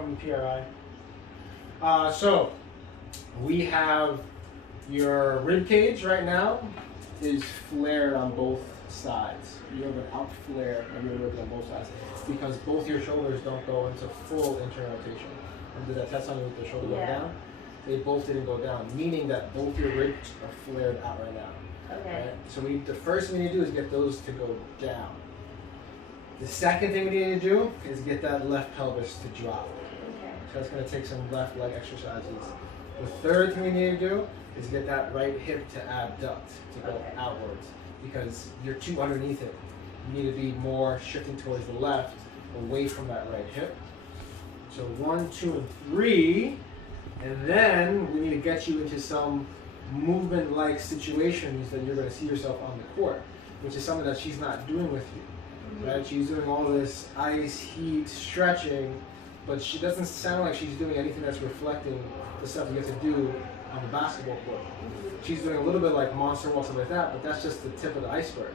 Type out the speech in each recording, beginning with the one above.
from PRI. So we have your rib cage right now is flared on both sides. You have an out flare of your ribs on both sides because both your shoulders don't go into full internal rotation. Remember that test on you with the shoulder going down? They both didn't go down, meaning that both your ribs are flared out right now. Okay. Right? So the first thing we need to do is get those to go down. The second thing we need to do is get that left pelvis to drop. Okay. So that's going to take some left leg exercises. The third thing we need to do is get that right hip to abduct, to go outwards, because you're too underneath it. You need to be more shifting towards the left, away from that right hip. So 1, 2, and 3, and then we need to get you into some movement-like situations that you're going to see yourself on the court, which is something that she's not doing with you. Right? She's doing all this ice, heat, stretching, but she doesn't sound like she's doing anything that's reflecting the stuff you get to do on the basketball court. She's doing a little bit like monster walks and like that, but that's just the tip of the iceberg.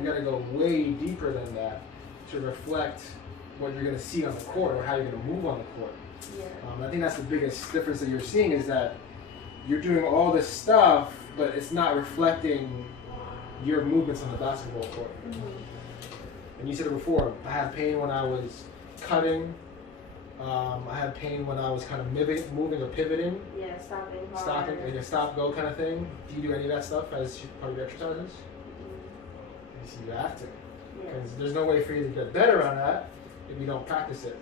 You got to go way deeper than that to reflect what you're going to see on the court or how you're going to move on the court. I think that's the biggest difference that you're seeing is that you're doing all this stuff, but it's not reflecting your movements on the basketball court. And you said it before, I had pain when I was cutting. I had pain when I was kind of moving or pivoting. Yeah, stopping hard. Stopping, like a stop go kind of thing. Do you do any of that stuff as part of your exercises? You have to. Because there's no way for you to get better on that if you don't practice it.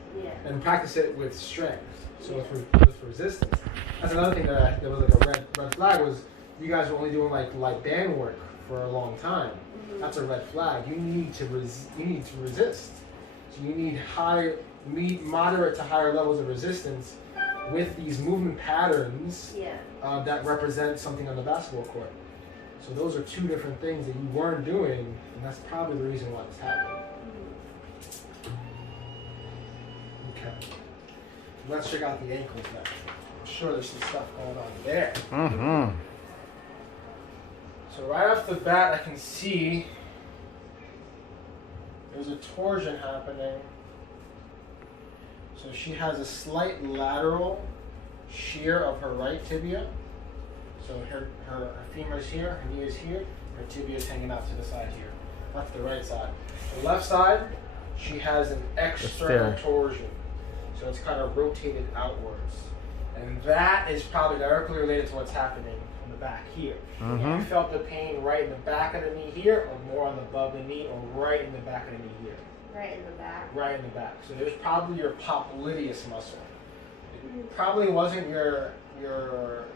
And practice it with strength. So with resistance. That's another thing that was like a red flag was you guys were only doing like band work for a long time. That's a red flag. You need to resist. So you need moderate to higher levels of resistance with these movement patterns that represent something on the basketball court. So those are two different things that you weren't doing, and that's probably the reason why it's happening. Okay. Let's check out the ankles now. I'm sure there's some stuff going on there. So right off the bat, I can see there's a torsion happening. So she has a slight lateral shear of her right tibia. So her femur is here, her knee is here, her tibia is hanging out to the side here. That's the right side. The left side, she has an external torsion. So it's kind of rotated outwards. And that is probably directly related to what's happening in the back here. You felt the pain right in the back of the knee here, or more on the above the knee, or right in the back of the knee here? Right in the back. Right in the back. So there's probably your popliteus muscle. It probably wasn't your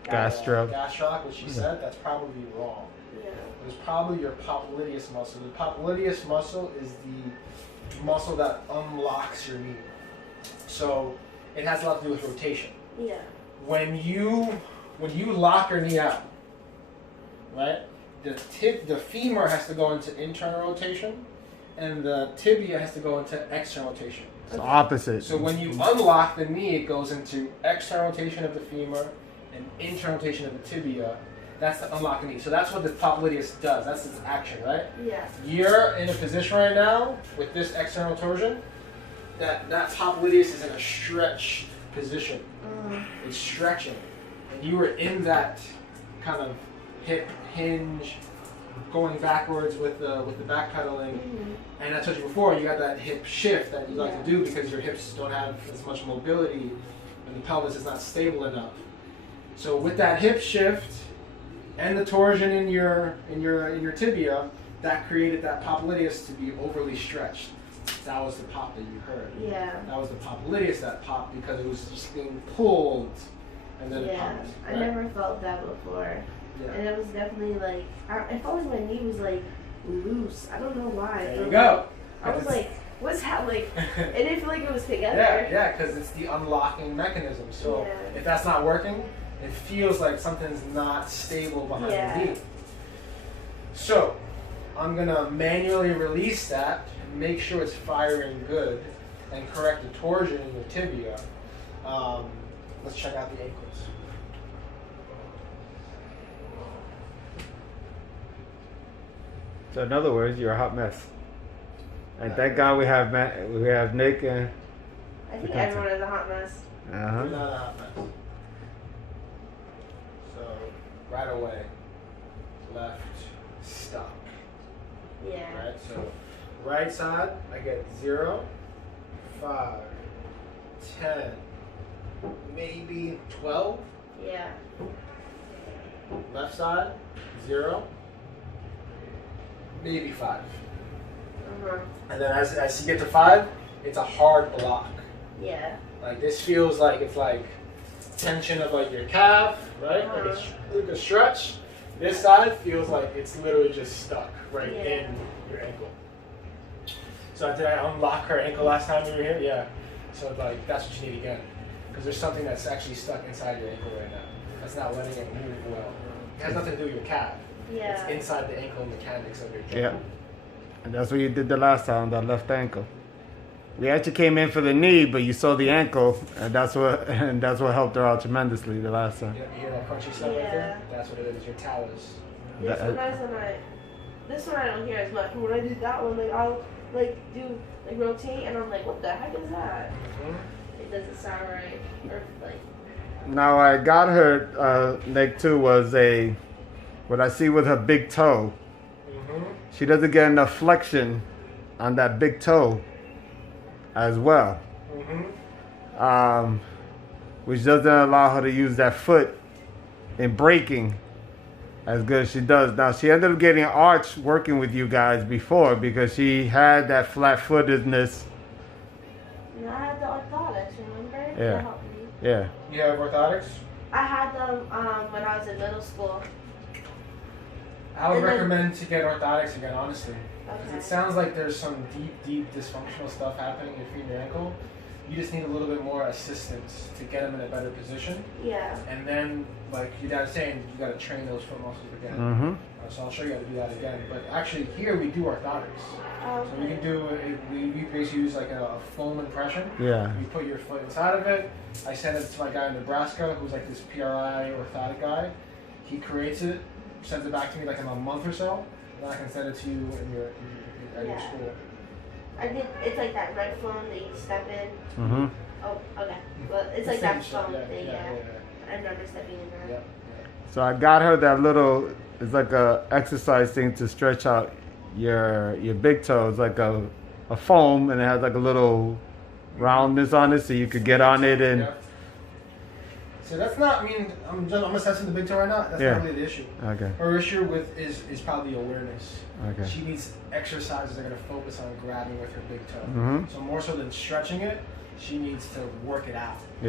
gastroc, which she said. That's probably wrong. It was probably your popliteus muscle. The popliteus muscle is the muscle that unlocks your knee. So it has a lot to do with rotation. When you lock your knee out, right? The femur has to go into internal rotation, and the tibia has to go into external rotation. It's opposite. So when you unlock the knee, it goes into external rotation of the femur and internal rotation of the tibia. That's the unlock the knee. So that's what the popliteus does. That's its action, right? You're in a position right now with this external torsion that popliteus is in a stretch position. It's stretching. And you were in that kind of hip hinge, going backwards with the backpedaling. And I told you before, you got that hip shift that you like to do because your hips don't have as much mobility and the pelvis is not stable enough. So with that hip shift and the torsion in your tibia, that created that popliteus to be overly stretched. That was the pop that you heard. That was the popliteus that popped because it was just being pulled and then it popped. Right? I never felt that before. And it was definitely like, I felt like my knee was like loose. I don't know why. There you go. I was like, what's happening? It didn't feel like it was together. Yeah, because it's the unlocking mechanism. So if that's not working, it feels like something's not stable behind the knee. So I'm going to manually release that, make sure it's firing good, and correct the torsion in your tibia. Let's check out the ankles. So in other words, you're a hot mess. And thank God we have Nick and I think everyone is a hot mess. You're not a hot mess. So right away, left stop. Yeah. Right. So right side, I get 0, 5, 10, maybe 12. Yeah. Left side, 0, maybe 5. And then as you get to 5, it's a hard block. Yeah. Like this feels like it's like tension of like your calf, right? Like a stretch. This side feels like it's literally just stuck right in your ankle. So did I unlock her ankle last time we were here? Yeah. So like that's what you need again, because there's something that's actually stuck inside your ankle right now. That's not letting it move well. It has nothing to do with your calf. Yeah. It's inside the ankle mechanics of your joint. Yeah. And that's what you did the last time, that left ankle. We actually came in for the knee, but you saw the ankle, and that's what helped her out tremendously the last time. You hear that crunchy stuff right there? That's what it is. Your talus. Yeah, sometimes this one I don't hear as much. But when I do that one, like I'll like do like rotate, and I'm like, what the heck is that? It doesn't sound right, or like. Now I got her leg 2 was what I see with her big toe. She doesn't get enough flexion on that big toe as well, which doesn't allow her to use that foot in braking as good as she does. Now she ended up getting arch working with you guys before because she had that flat-footedness. No, I had the orthotics, remember? Yeah. That helped me. Yeah. You have orthotics? I had them when I was in middle school. I would And then- recommend to get orthotics again, honestly. Because Okay. it sounds like there's some deep dysfunctional stuff happening in your feet and your ankle. You just need a little bit more assistance to get them in a better position. Yeah. And then, like your dad's saying, you got to train those foot muscles again. So I'll show you how to do that again. But actually, here we do orthotics. So we can do, we basically use like a foam impression. Yeah. You put your foot inside of it. I send it to my guy in Nebraska, who's like this PRI orthotic guy. He creates it, sends it back to me like in a month or so, and then I can send it to you at your school. I did. It's like that red foam that you step in. Oh, okay. Well, it's like Same that shit, foam yeah, thing. yeah, Yeah. yeah. I remember stepping in that. Yeah. So I got her that little, it's like a exercise thing to stretch out your big toe. It's like a foam, and it has like a little roundness on it, so you could get on it and. Yeah. So that's not. I mean, I'm assessing the big toe right now. That's not really the issue. Okay. Her issue is probably awareness. Okay. She needs exercises that are going to focus on grabbing with her big toe. So more so than stretching it, she needs to work it out. Yeah.